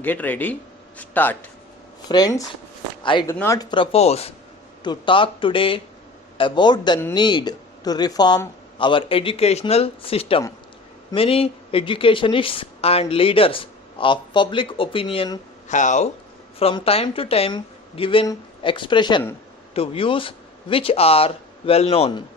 Get ready, start. Friends, I do not propose to talk today about the need to reform our educational system. Many educationists and leaders of public opinion have, from time to time, given expression to views which are well known.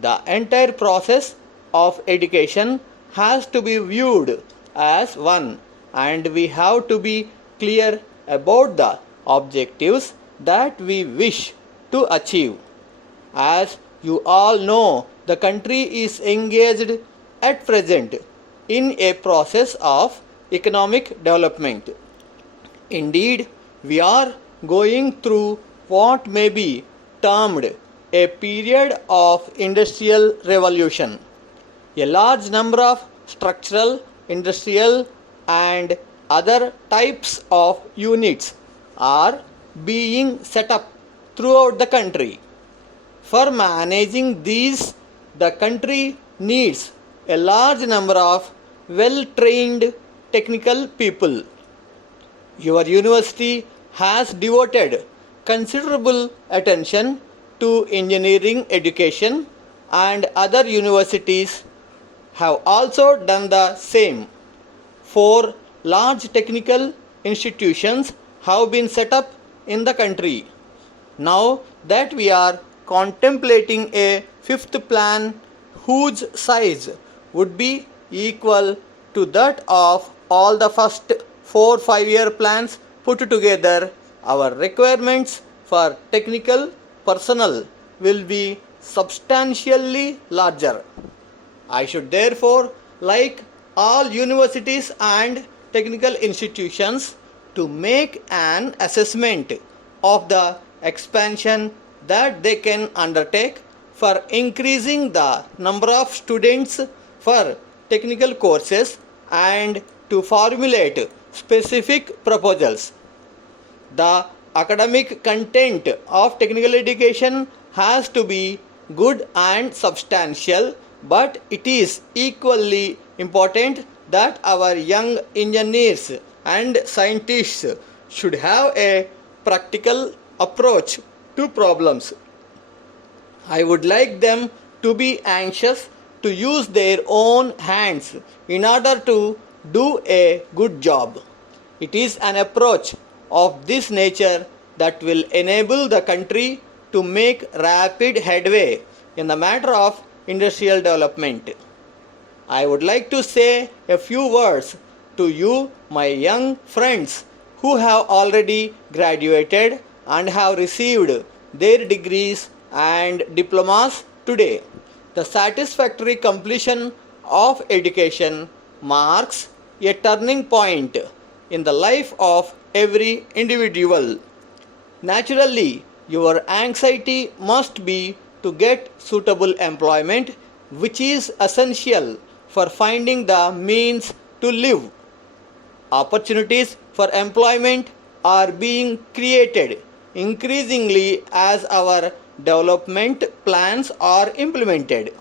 The entire process of education has to be viewed as one, and we have to be clear about the objectives that we wish to achieve. As you all know, the country is engaged at present in a process of economic development. Indeed, we are going through what may be termed a period of industrial revolution. A large number of structural, industrial, and other types of units are being set up throughout the country. For managing these, the country needs a large number of well-trained technical people. Your university has devoted considerable attention to engineering education, and other universities have also done the same. 4 large technical institutions have been set up in the country. Now that we are contemplating a 5th plan whose size would be equal to that of all the first 4 5-year plans put together, our requirements for technical personnel will be substantially larger. I should therefore like all universities and technical institutions to make an assessment of the expansion that they can undertake for increasing the number of students for technical courses and to formulate specific proposals. The academic content of technical education has to be good and substantial, but it is equally important that our young engineers and scientists should have a practical approach to problems. I would like them to be anxious to use their own hands in order to do a good job. It is an approach of this nature that will enable the country to make rapid headway in the matter of industrial development. I would like to say a few words to you, my young friends, who have already graduated and have received their degrees and diplomas today. The satisfactory completion of education marks a turning point in the life of every individual. Naturally, your anxiety must be to get suitable employment, which is essential for finding the means to live. Opportunities for employment are being created increasingly as our development plans are implemented.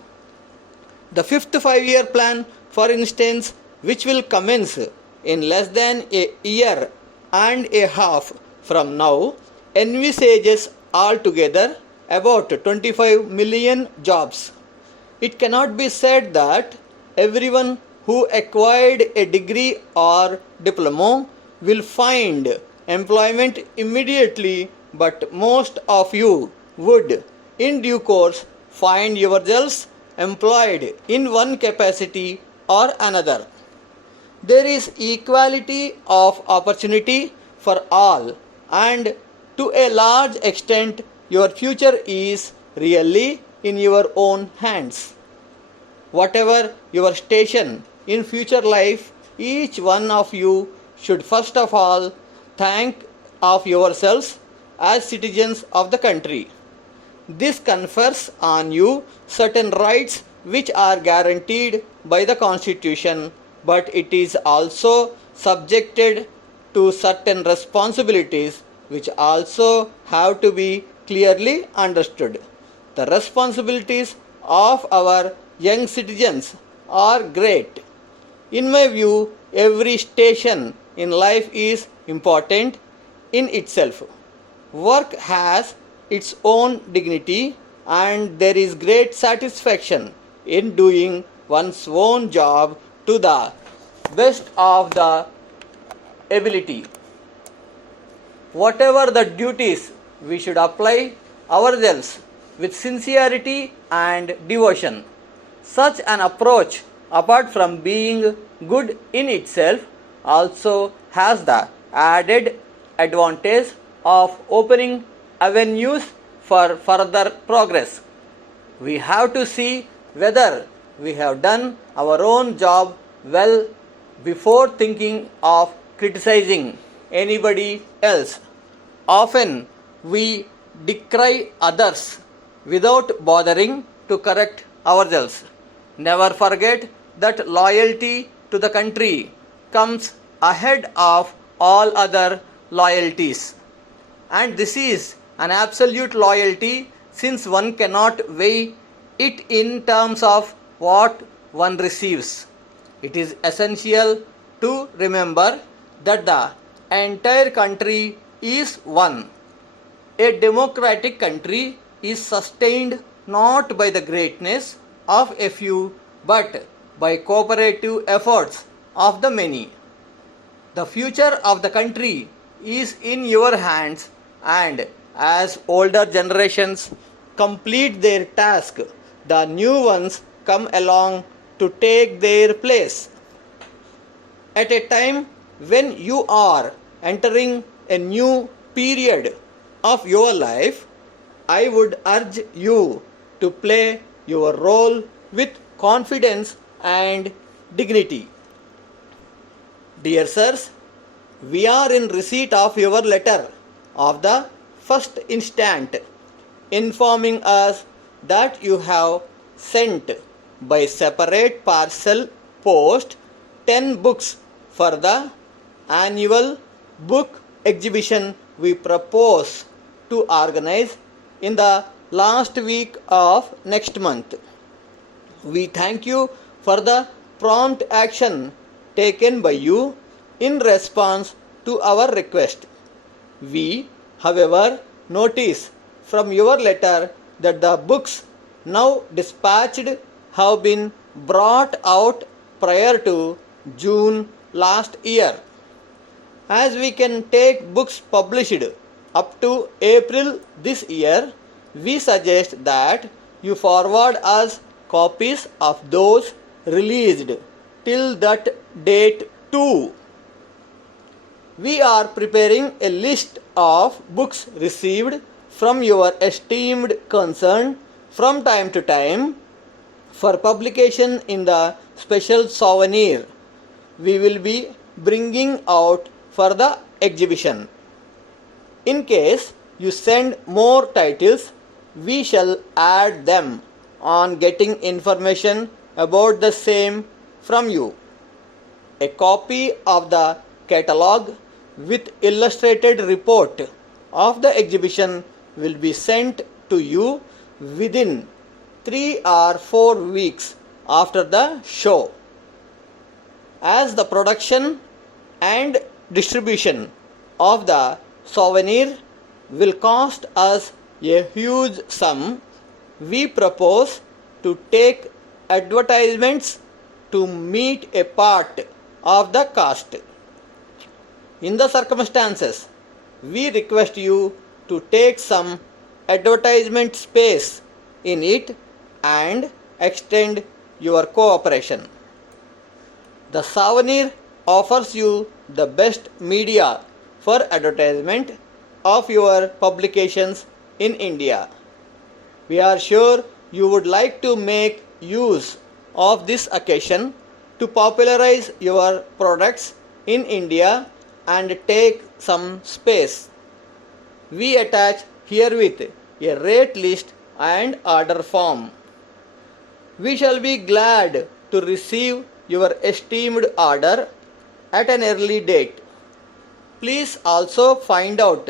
The 5th 5-year plan, for instance, which will commence in less than a year and a half from now, envisages altogether about 25 million jobs. It cannot be said that everyone who acquired a degree or diploma will find employment immediately, but most of you would, in due course, find yourselves employed in one capacity or another. There is equality of opportunity for all, and to a large extent, your future is really in your own hands. Whatever your station in future life, each one of you should first of all think of yourselves as citizens of the country. This confers on you certain rights which are guaranteed by the Constitution, but it is also subjected to certain responsibilities which also have to be clearly understood. The responsibilities of our young citizens are great. In my view, every station in life is important in itself. Work has its own dignity and there is great satisfaction in doing one's own job to the best of the ability. Whatever the duties, we should apply ourselves with sincerity and devotion. Such an approach, apart from being good in itself, also has the added advantage of opening avenues for further progress. We have to see whether we have done our own job well before thinking of criticizing anybody else. Often we decry others without bothering to correct ourselves. Never forget that loyalty to the country comes ahead of all other loyalties. And this is an absolute loyalty since one cannot weigh it in terms of what one receives. It is essential to remember that the entire country is one. A democratic country is sustained not by the greatness of a few but by cooperative efforts of the many. The future of the country is in your hands, and as older generations complete their task, the new ones come along to take their place. At a time when you are entering a new period of your life, I would urge you to play your role with confidence and dignity. Dear sirs, we are in receipt of your letter of the first instant informing us that you have sent by separate parcel post 10 books for the annual book exhibition we propose to organize in the last week of next month. We thank you for the prompt action taken by you in response to our request. We, however, notice from your letter that the books now dispatched have been brought out prior to June last year. As we can take books published up to April this year, we suggest that you forward us copies of those released till that date too. We are preparing a list of books received from your esteemed concern from time to time for publication in the special souvenir we will be bringing out for the exhibition. In case you send more titles, we shall add them on getting information about the same from you. A copy of the catalogue with illustrated report of the exhibition will be sent to you within 3 or 4 weeks after the show. As the production and distribution of the souvenir will cost us a huge sum, we propose to take advertisements to meet a part of the cost. In the circumstances, we request you to take some advertisement space in it and extend your cooperation. The souvenir offers you the best media for advertisement of your publications in India. We are sure you would like to make use of this occasion to popularize your products in India and take some space. We attach herewith a rate list and order form. We shall be glad to receive your esteemed order at an early date. Please also find out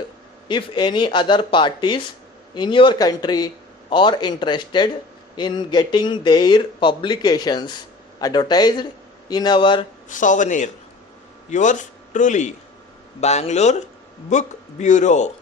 if any other parties in your country are interested in getting their publications advertised in our souvenir. Yours Truly, Bangalore Book Bureau.